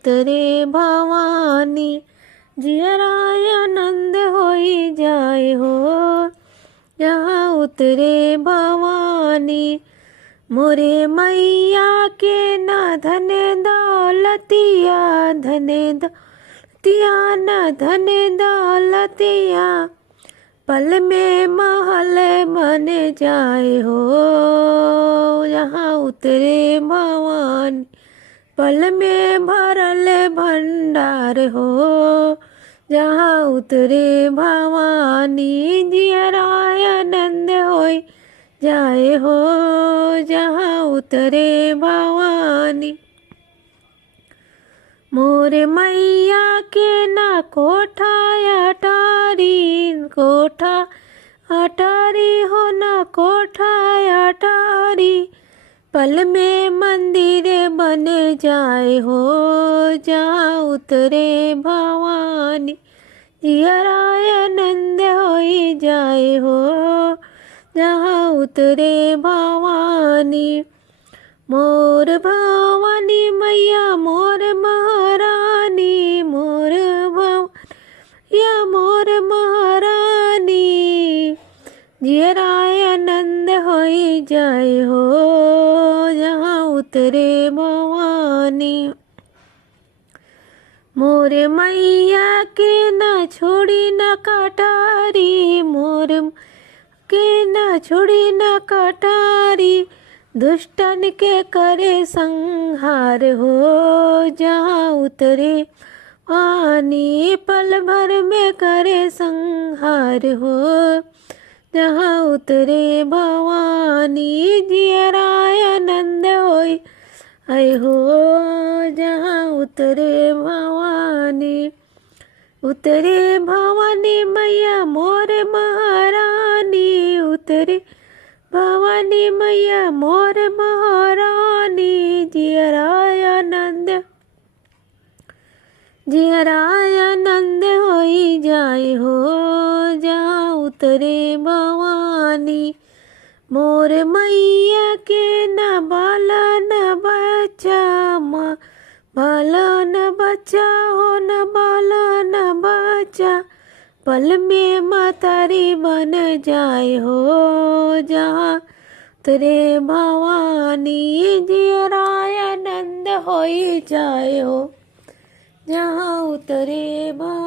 उतरे भवानी, जियराय आनंद होई जाए हो जहाँ उतरे भवानी। मोरे मैया के ना धने दौलतिया, धने दौलतिया न धने दौलतिया, पल में महल बन जाए हो यहाँ उतरे भवानी। पल में भरल भंडार हो जहाँ उतरे भवानी, जियराय आनंद होई जाए हो जहाँ उतरे भवानी। मोरे मैया के ना कोठा अटारी, कोठा अटारी हो ना कोठा अटारी, पल में मंदिर बन जाए हो जहाँ उतरे भवानी, जियराय आनंद होई जाए हो जहाँ उतरे भवानी। मोर भवानी मैया मोर महारानी, मोर भैया मोर महारानी, जियराय आनंद होई जाए हो जहाँ उतरे भवानी। मोरे मैया के ना छोड़ी ना कटारी, मोर के ना छोड़ी ना कटारी, दुष्टन के करे संहार हो जहाँ उतरे पानी, पल भर में करे संहार हो जहाँ उतरे भवानी, जियराय आनंद होई आए हो जहाँ उतरे भवानी। उतरे भवानी मैया मोर महारानी, उतरे भवानी मैया मोर महारानी, जियराय आनंद, जियराय आनंद होई जाए हो जहाँ उतरे भवानी। मोर मैया के न बाला न बच्चा, बाला न बच्चा हो न बाला न बच्चा, पल में मातारी बन जाए हो जहाँ उतरे भवानी, जियराय आनंद होई जाए हो जहाँ उतरे भवानी।